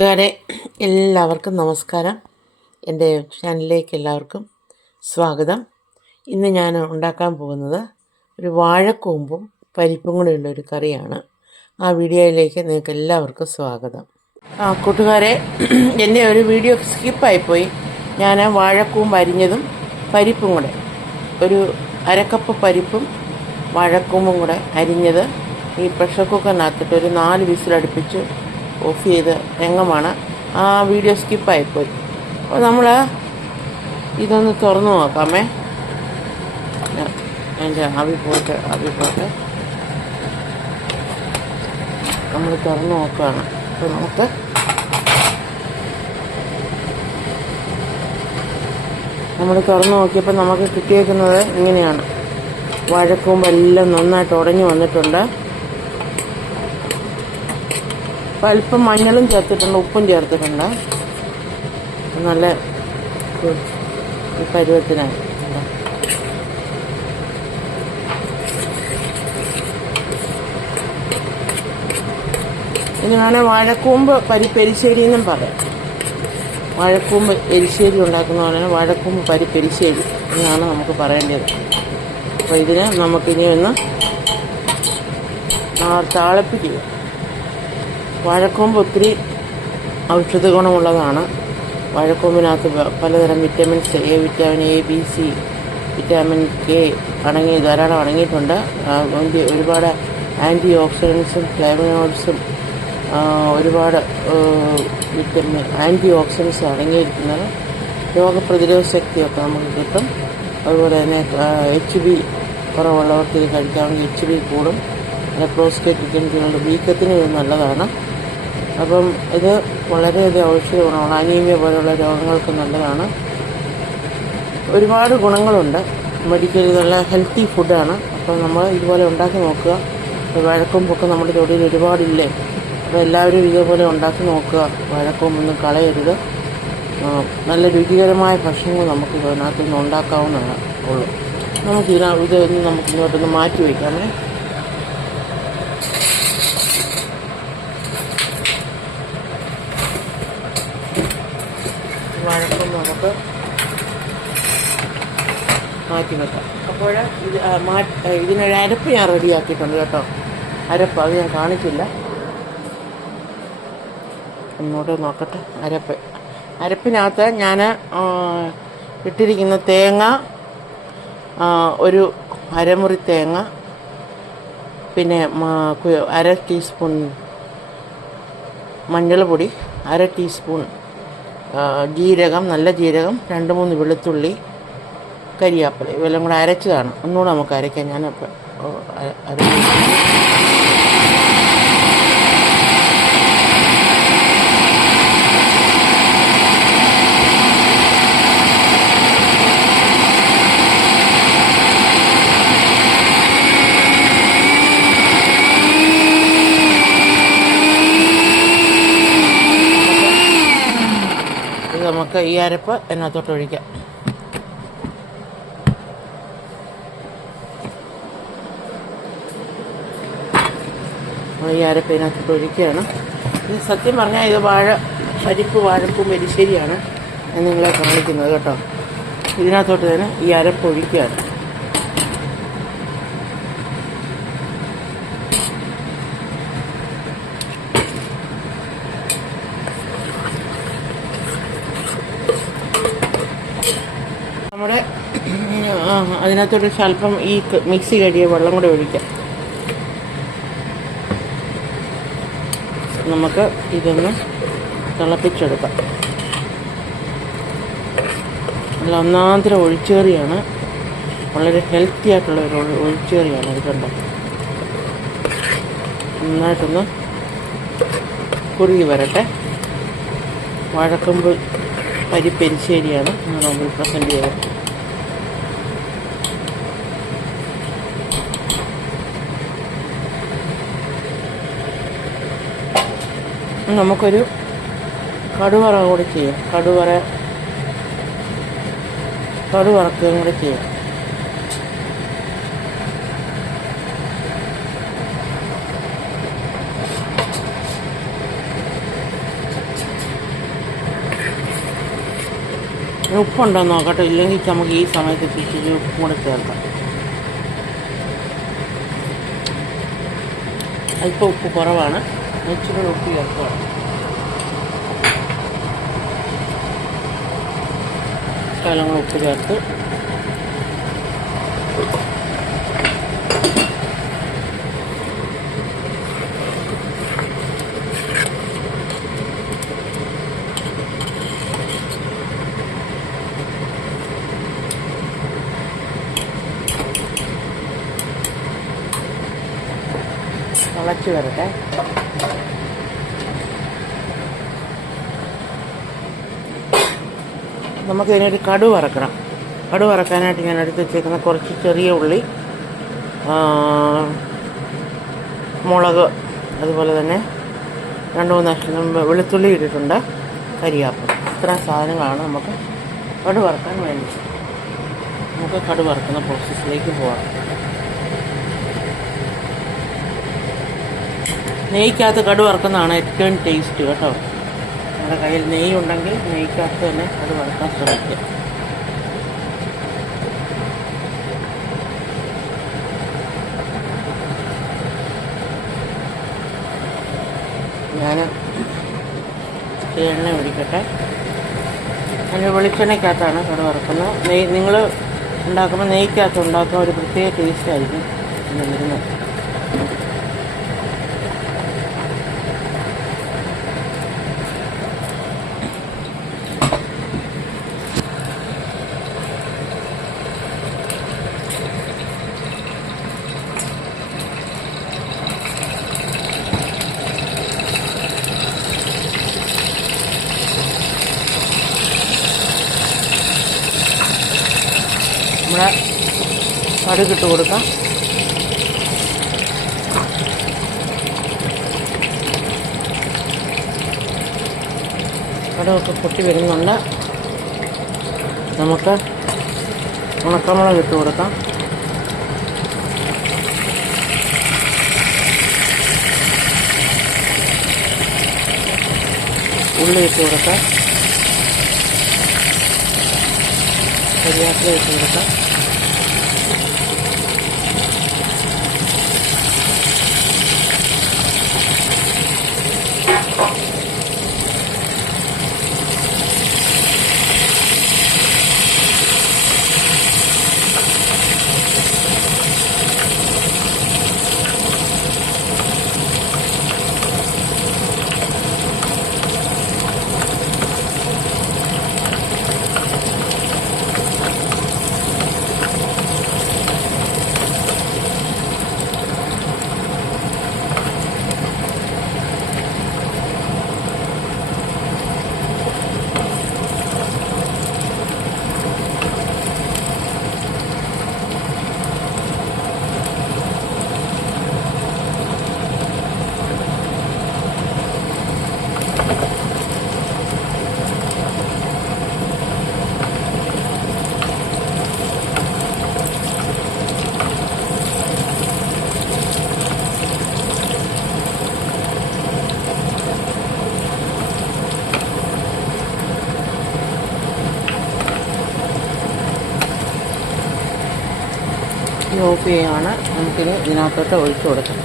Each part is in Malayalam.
കൂട്ടുകാരെ എല്ലാവർക്കും നമസ്കാരം. എൻ്റെ ചാനലിലേക്ക് എല്ലാവർക്കും സ്വാഗതം. ഇന്ന് ഞാൻ ഉണ്ടാക്കാൻ പോകുന്നത് ഒരു വാഴക്കൂമ്പും പരിപ്പും കൂടെയുള്ള ഒരു കറിയാണ്. ആ വീഡിയോയിലേക്ക് നിങ്ങൾക്ക് എല്ലാവർക്കും സ്വാഗതം. കൂട്ടുകാരെ, എൻ്റെ ഒരു വീഡിയോ സ്കിപ്പായിപ്പോയി. ഞാൻ വാഴക്കൂമ്പ് അരിഞ്ഞതും പരിപ്പും കൂടെ, ഒരു അരക്കപ്പ് പരിപ്പും വാഴക്കൂമ്പും കൂടെ അരിഞ്ഞത് ഈ പ്രഷർ കുക്കറിനകത്തിട്ട് ഒരു 4 വിസിലടുപ്പിച്ച് ഓഫ് ചെയ്ത് രംഗമാണ്. ആ വീഡിയോ സ്കിപ്പായിപ്പോയി. അപ്പോൾ നമ്മൾ ഇതൊന്ന് തുറന്നു നോക്കാമേ. അതിൻ്റെ ആവി പോയിട്ട് നമ്മൾ തുറന്നു നോക്കുകയാണ്. അപ്പോൾ നമ്മൾ തുറന്നു നോക്കിയപ്പോൾ നമുക്ക് കിട്ടിയേക്കുന്നത് ഇങ്ങനെയാണ്. വാഴക്കൂമ്പെല്ലാം നന്നായിട്ട് ഉടഞ്ഞു വന്നിട്ടുണ്ട്. അല്പം മഞ്ഞളും ചേർത്തിട്ടുണ്ട്, ഉപ്പും ചേർത്തിട്ടുണ്ട്. നല്ല പരുവത്തിനായി ഇതിനാണ് വാഴക്കൂമ്പ് പരിപ്പെരിശ്ശേരി എന്നും പറയാം. വാഴക്കൂമ്പ് എരിശ്ശേരി ഉണ്ടാക്കുന്ന പോലെയാണ് വാഴക്കൂമ്പ് പരിപ്പെരിശ്ശേരി എന്നാണ് നമുക്ക് പറയേണ്ടത്. അപ്പോൾ ഇതിനെ നമുക്കിനി ഒന്ന് താളിപ്പിക്കുക. വാഴക്കൂമ്പ് ഒത്തിരി ഔഷധ ഗുണമുള്ളതാണ്. വാഴക്കൂമ്പിനകത്ത് പലതരം vitamins, vitamin A, B, C, vitamin K ധാരാളം അടങ്ങിയിട്ടുണ്ട്. ഒരുപാട് ആൻറ്റി ഓക്സിഡൻസും ഫ്ലേവനോയിഡ്സും ഒരുപാട് ആൻറ്റി ഓക്സിഡൻസ് അടങ്ങിയിരിക്കുന്നത് രോഗപ്രതിരോധ ശക്തിയൊക്കെ നമുക്ക് കിട്ടും. അതുപോലെ തന്നെ HB കുറവുള്ളവർക്ക് ഇത് കഴിക്കാമെങ്കിൽ HB കൂടും. പ്രോസ്റ്റേറ്റ് ഗ്രന്ഥികളുടെ വീക്കത്തിന് ഇത് നല്ലതാണ്. അപ്പം ഇത് വളരെയധികം ഔഷധ ഗുണമാണ്. അനീമിയ പോലുള്ള രോഗങ്ങൾക്ക് നല്ലതാണ്. ഒരുപാട് ഗുണങ്ങളുണ്ട്. മെഡിക്കൽ ഇതുള്ള ഹെൽത്തി ഫുഡാണ്. അപ്പം നമ്മൾ ഇതുപോലെ ഉണ്ടാക്കി നോക്കുക. വാഴക്കൂമ്പൊക്കെ നമ്മുടെ തൊടിയിൽ ഒരുപാടില്ലേ. അപ്പോൾ എല്ലാവരും ഇതേപോലെ ഉണ്ടാക്കി നോക്കുക. വാഴക്കൂമ്പൊന്നും കളയരുത്. നല്ല രുചികരമായ ഭക്ഷണങ്ങൾ നമുക്ക് ഇതിനകത്ത് നിന്ന് ഉണ്ടാക്കാവുന്നതാണ് ഉള്ളൂ. ഇതൊന്ന് നമുക്ക് ഇങ്ങോട്ടൊന്ന് മാറ്റി വയ്ക്കാമേ. വാഴക്കൂമ്പ് നമുക്ക് മാറ്റി വെക്കാം. അപ്പോൾ ഇതിനൊരു അരപ്പ് ഞാൻ റെഡിയാക്കിയിട്ടുണ്ട് കേട്ടോ. അരപ്പ് അത് ഞാൻ കാണിച്ചില്ല. ഒന്നുകൂടെ നോക്കട്ടെ. അരപ്പിനകത്ത് ഞാൻ ഇട്ടിരിക്കുന്ന തേങ്ങ, ഒരു അരമുറി തേങ്ങ, പിന്നെ 1/2 ടീസ്പൂൺ മഞ്ഞൾ പൊടി, 1/2 ടീസ്പൂൺ ജീരകം, നല്ല ജീരകം, 2-3 വെളുത്തുള്ളി, കരിയാപ്പില, ഇവയെല്ലാം കൂടെ അരച്ചതാണ്. ഒന്നുകൂടെ നമുക്ക് അരയ്ക്കാം. ഞാൻ നമുക്ക് ഈ അരപ്പ് അതിനകത്തോട്ട് ഒഴിക്കാം. ഈ അരപ്പ് ഇതിനകത്തോട്ട് ഒഴിക്കുകയാണ്. ഇത് സത്യം പറഞ്ഞാൽ ഇത് വാഴക്കൂമ്പ് എരിശ്ശേരിയാണ് ഞാൻ നിങ്ങളെ കാണിക്കുന്നത് കേട്ടോ. ഇതിനകത്തോട്ട് തന്നെ ഈ അരപ്പ് ഒഴിക്കുകയാണ്. നമ്മുടെ അതിനകത്തോട്ട് സ്വല്പം ഈ മിക്സി കഴിയ വെള്ളം കൂടെ ഒഴിക്കാം. നമുക്ക് ഇതൊന്ന് തിളപ്പിച്ചെടുക്കാം. നല്ല ഒന്നാന്തരം ഒഴിച്ചുകറിയാണ്. വളരെ ഹെൽത്തി ആയിട്ടുള്ള ഒരു ഒഴിച്ചുകറിയാണ്. ഇത് കണ്ടോ, നന്നായിട്ടൊന്ന് കുറുകി വരട്ടെ. വാഴക്കൂമ്പ് പരിപ്പെരിശ്ശേരിയാണ് നമ്മൾ പ്രസൻറ്റ് ചെയ്തത്. നമുക്കൊരു കടുവറ കൂടി ചെയ്യാം. കടുവറക്കുകയും കൂടി ചെയ്യാം. ഉപ്പുണ്ടോ എന്ന് നോക്കട്ടെ, ഇല്ലെങ്കിൽ നമുക്ക് ഈ സമയത്ത് ഇച്ചിരി ഉപ്പും കൂടെ ചേർക്കാം. അല്പം ഉപ്പ് കുറവാണ്, ഇച്ചിരി ഉപ്പ് ചേർക്കുക. ശകലങ്ങൾ ഉപ്പ് ചേർത്ത് തിളച്ച് വരട്ടെ. നമുക്കിതിനൊരു കടു വറക്കണം. കടു വറക്കാനായിട്ട് ഞാൻ എടുത്ത് വെച്ചേക്കുന്ന കുറച്ച് ചെറിയ ഉള്ളി, മുളക്, അതുപോലെ തന്നെ 2-3 കഷ്ണം വെളുത്തുള്ളി ഇട്ടിട്ടുണ്ട്, കരിയാപ്പില. ഇത്രയും സാധനങ്ങളാണ് നമുക്ക് കടു വറക്കാൻ വേണ്ടി. നമുക്ക് കടു വറക്കുന്ന പ്രോസസ്സിലേക്ക് പോകാം. നെയ്ക്കകത്ത് കടു വറക്കുന്നതാണ് ഏറ്റവും ടേസ്റ്റ് കേട്ടോ. നമ്മുടെ കയ്യിൽ നെയ്യ് ഉണ്ടെങ്കിൽ നെയ്ക്കകത്ത് തന്നെ കടു വറക്കാൻ ശ്രമിക്കുക. ഞാൻ എണ്ണ ഒഴിക്കട്ടെ. അതിന് വെളിച്ചെണ്ണയ്ക്കകത്താണ് കടു വറക്കുന്നത്. നിങ്ങൾ ഉണ്ടാക്കുമ്പോൾ നെയ്ക്കകത്ത് ഉണ്ടാക്കുന്ന ഒരു പ്രത്യേക ടേസ്റ്റായിരിക്കും ഇതിന് വരുന്നത്. നമ്മളെ കടുകിട്ട് കൊടുക്കാം. കടുകൊക്കെ പൊട്ടി വരുന്നുണ്ട്. നമുക്ക് ഉണക്കമുളക് ഇട്ട് കൊടുക്കാം. ഉള്ളി ഇട്ട് കൊടുക്കാം. കരിയാപ്പില ഇട്ട് കൊടുക്കാം. ഓഫ് ചെയ്യുകയാണ്. നമുക്കിനി ഇതിനകത്തോട്ട് ഒഴിച്ചു കൊടുക്കാം.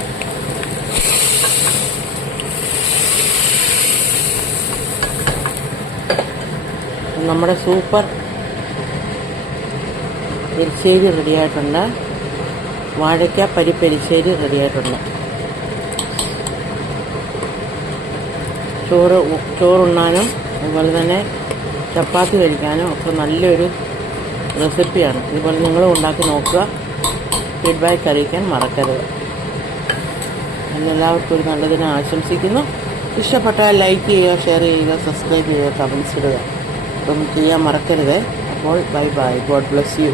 നമ്മുടെ സൂപ്പർ എരിശ്ശേരി റെഡിയായിട്ടുണ്ട്. വാഴയ്ക്ക പരിപ്പ് എരിശ്ശേരി റെഡിയായിട്ടുണ്ട്. ചോറുണ്ണാനും അതുപോലെ തന്നെ ചപ്പാത്തി കഴിക്കാനും ഒക്കെ നല്ലൊരു റെസിപ്പിയാണ്. ഇതുപോലെ നിങ്ങളും ഉണ്ടാക്കി നോക്കുക. ഫീഡ്ബാക്ക് അറിയിക്കാൻ മറക്കരുത്. എല്ലാവർക്കും ഒരു നല്ല ദിനം ആശംസിക്കുന്നു. ഇഷ്ടപ്പെട്ടാൽ ലൈക്ക് ചെയ്യുക, ഷെയർ ചെയ്യുക, സബ്സ്ക്രൈബ് ചെയ്യുക, കമൻസ് ഇടുക. ഇതൊന്നും ചെയ്യാൻ മറക്കരുത്. അപ്പോൾ bye bye. God bless you.